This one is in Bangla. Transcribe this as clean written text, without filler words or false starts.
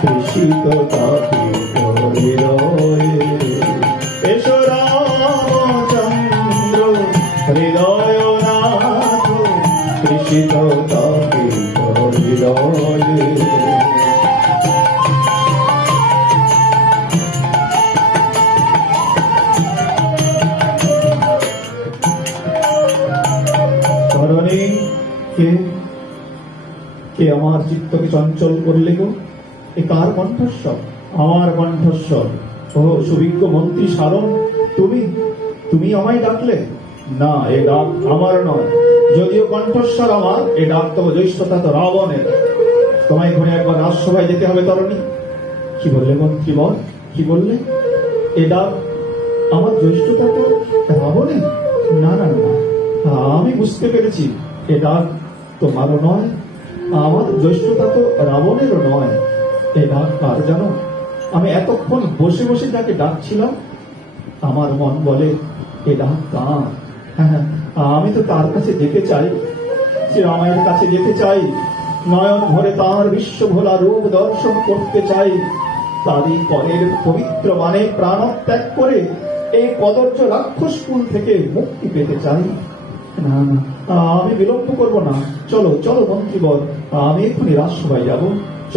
তৃষিত তাপিত হৃদয়ে এসো রামচন্দ্র হৃদয় নাথ তৃষিত তাপিত হৃদয়ে। কে আমার চিত্তকে চঞ্চল করলে গো? এ কার কণ্ঠস্বর? আমার কণ্ঠস্বর। ও সুবিজ্ঞ মন্ত্রী সারণ, তুমি তুমি আমায় ডাকলে? না, এ ডাক আমার নয়। যদিও কণ্ঠস্বর আমার, এ ডাক তো জ্যৈষ্ঠতা তো রাবণের। তোমায় ঘরে একবার রাজসভায় যেতে হবে তরণী। কি বললে মন্ত্রী, বল কি বললে? এ ডাক আমার জ্যৈষ্ঠতা তো রাবণের? না না না, আমি বুঝতে পেরেছি। এ ডাক তোমারও নয়, আমার জ্যৈষ্ঠতা তো রাবণেরও নয়। এ ডাক কার জানো? আমি এতক্ষণ বসে বসে যাকে ডাকছিলাম, আমার মন বলে এ ডাক কার। হ্যাঁ, আমি তো তার কাছে যেতে চাই, সে রামের কাছে যেতে চাই। নয়ন ভরে তাঁর বিশ্ব ভোলা রূপ দর্শন করতে চাই। তারই পরের পবিত্র মানে প্রাণত্যাগ করে এই কদর্য রাক্ষস কুল থেকে মুক্তি পেতে চাই। না না, আমি বিলম্ব করবো না। চলো চলো মন্ত্রীবর, আমি এক্ষুনি রাজসভায় যাবো।